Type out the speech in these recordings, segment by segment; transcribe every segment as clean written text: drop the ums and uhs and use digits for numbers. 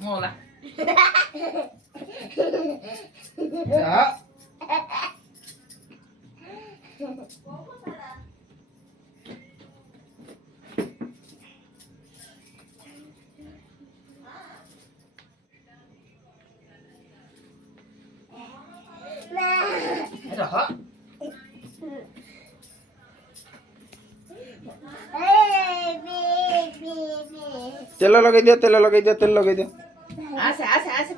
Ngồi lại. Đó. Đó. তেল লগাই দিও, তেল লগাই দিও, তেল লগাই দিও। Ase, ase, ase.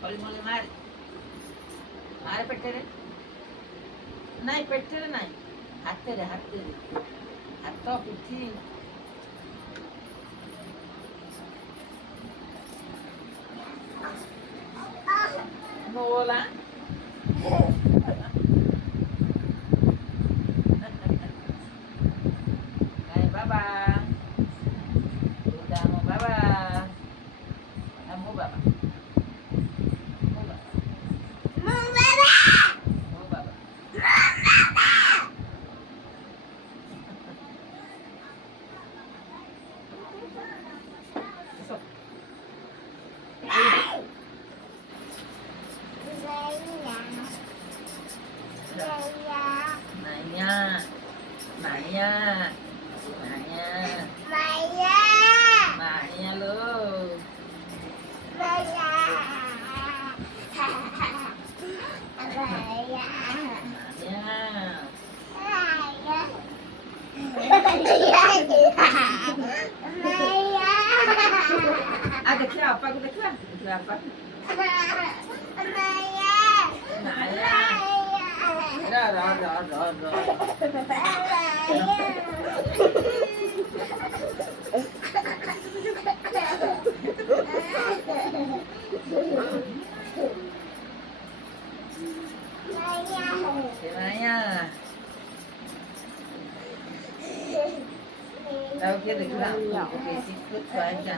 Mole, mole, mare. Mare pettere. Nai, pettere nai. Hattere, hattere. Hatto, pitti. Mola. Hai, baba. Udah mau baba. Kamu baba. Mau baba. Mau baba. Masuk. Nanya. Nanya. Nanya. Nanya lu. Nanya. Ada kira apa? Kita kira. Kira apa? Nanya. Dah. Nanya. Tahu kita kira apa? Oke, sikut saja.